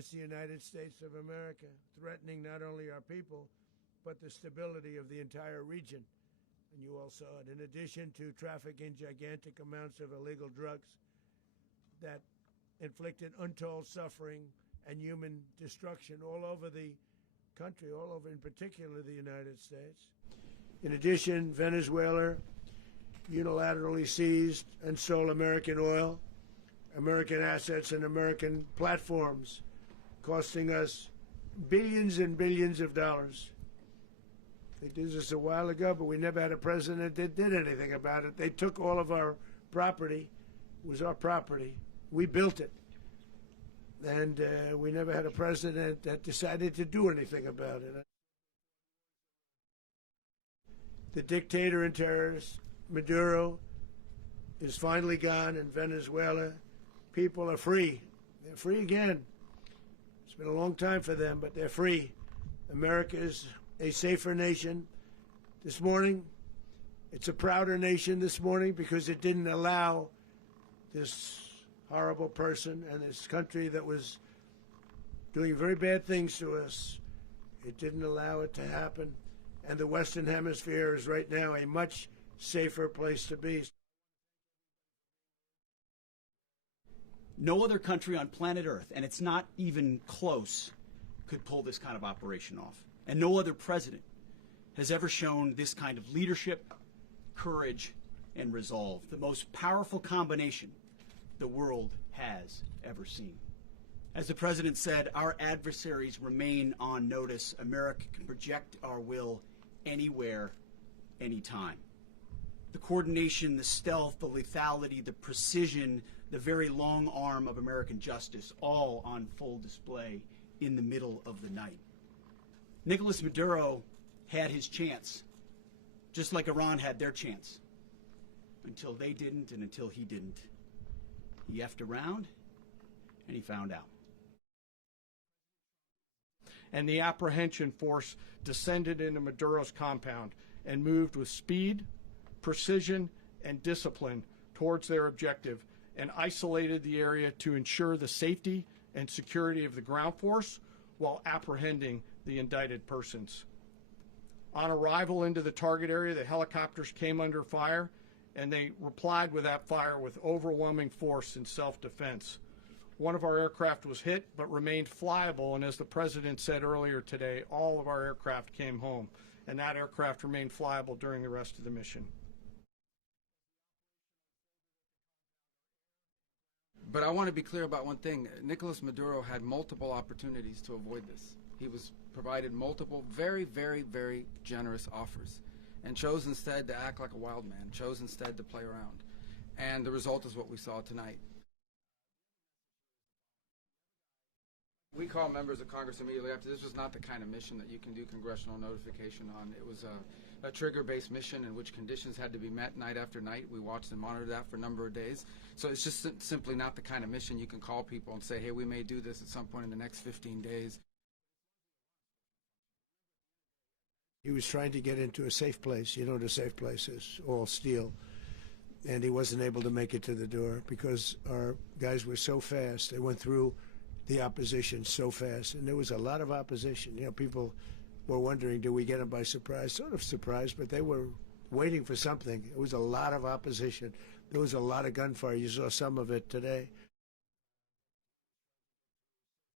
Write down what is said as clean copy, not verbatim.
against the United States of America, threatening not only our people, but the stability of the entire region. And you all saw it. In addition to trafficking gigantic amounts of illegal drugs that inflicted untold suffering and human destruction all over the country, all over, in particular, the United States. In addition, Venezuela unilaterally seized and sold American oil, American assets, and American platforms, costing us billions and billions of dollars. They did this a while ago, but we never had a president that did anything about it. They took all of our property. It was our property. We built it. And we never had a president that decided to do anything about it. The dictator and terrorist, Maduro, is finally gone in Venezuela. People are free. They're free again. It's been a long time for them, but they're free. America is a safer nation this morning. It's a prouder nation this morning because it didn't allow this horrible person and this country that was doing very bad things to us. It didn't allow it to happen. And the Western Hemisphere is right now a much safer place to be. No other country on planet Earth, and it's not even close, could pull this kind of operation off. And no other president has ever shown this kind of leadership, courage, and resolve. The most powerful combination the world has ever seen. As the president said, our adversaries remain on notice. America can project our will anywhere, anytime. The coordination, the stealth, the lethality, the precision, the very long arm of American justice, all on full display in the middle of the night. Nicolas Maduro had his chance, just like Iran had their chance, until they didn't and until he didn't. He effed around, and he found out. And the apprehension force descended into Maduro's compound and moved with speed, precision, and discipline towards their objective and isolated the area to ensure the safety and security of the ground force while apprehending the indicted persons. On arrival into the target area, the helicopters came under fire, and they replied with that fire with overwhelming force in self-defense. One of our aircraft was hit but remained flyable, and as the president said earlier today, all of our aircraft came home, and that aircraft remained flyable during the rest of the mission. But I want to be clear about one thing. Nicolas Maduro had multiple opportunities to avoid this. He was provided multiple very, very, very generous offers and chose instead to act like a wild man, chose instead to play around. And the result is what we saw tonight. We called members of Congress immediately after. This was not the kind of mission that you can do congressional notification on. It was a trigger-based mission in which conditions had to be met night after night. We watched and monitored that for a number of days. So it's just simply not the kind of mission you can call people and say, hey, we may do this at some point in the next 15 days. He was trying to get into a safe place. You know, the safe place is all steel. And he wasn't able to make it to the door because our guys were so fast. They went through the opposition so fast. And there was a lot of opposition. You know, people were wondering, do we get them by surprise? Sort of surprised, but they were waiting for something. It was a lot of opposition. There was a lot of gunfire. You saw some of it today.